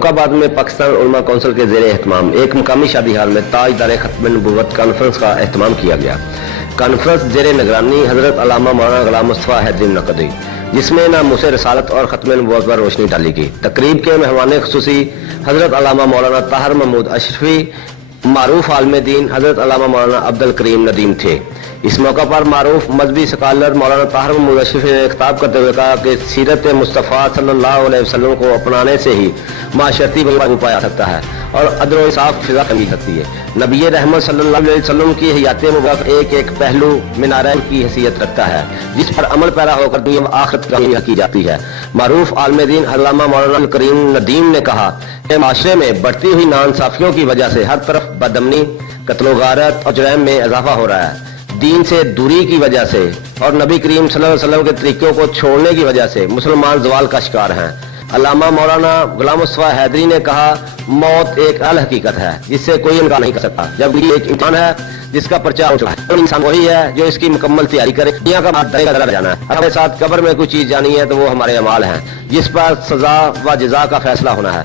फैसलाबाद में पाकिस्तान उलमा कौंसिल के ज़ेरे एहतमाम एक मुकामी शादी हाल में ताजदार खत्म नबुव्वत कॉन्फ्रेंस का एहतमाम किया गया। कॉन्फ्रेंस ज़ेरे निगरानी हज़रत अल्लामा मौलाना गुलाम मुस्तफ़ा हैदरी मुनक़्क़द हुई, जिसमें नामूस रसालत और ख़त्म नबुव्वत पर रोशनी डाली गई। तकरीब के मेहमान खुसूसी हज़रत अल्लामा मौलाना ताहिर महमूद अशरफी, मारूफ आलिम दीन हज़रत अल्लामा मौलाना अब्दुल करीम नदीम थे। इस मौका पर मारूफ मजहबी स्कॉलर मौलाना ताहिर महमूद अशरफी ने खिताब करते हुए कहा कि सीरत मुस्तफ़ा सल्लल्लाहु अलैहि वसल्लम को अपनाने से ही माशरती बदलाव पाया सकता है और अदल व इंसाफ फिजा कमी सकती है। नबी रहमत सल्लल्लाहु अलैहि वसल्लम की हयात मुबारक एक एक पहलू मीनार की हैसियत रखता है, जिस पर अमल पैरा होकर दुनिया व आखिरत कामयाब की जाती है। मारूफ आलिम दीन अल्लामा मौलाना करीम नदीम ने कहा कि माशरे में बढ़ती हुई नाइंसाफियों की वजह से हर तरफ बदअमनी, कत्ल गारत और जुर्म में इजाफा हो रहा है। दीन से दूरी की वजह से और नबी करीम सल्लल्लाहु अलैहि वसल्लम के तरीकों को छोड़ने की वजह से मुसलमान ज़वाल का शिकार हैं। अल्लामा मौलाना गुलाम मुस्तफ़ा हैदरी ने कहा, मौत एक अल हकीकत है जिससे कोई इनकार नहीं कर सकता, जबकि एक इम्तिहान है जिसका पर्चा उठा है। इंसान वही है जो इसकी मुकम्मल तैयारी करे। दुनिया का बात जाना है, हमारे साथ कब्र में कोई चीज जानी है तो वो हमारे अमाल हैं, जिस पर सजा व जजा का फैसला होना है।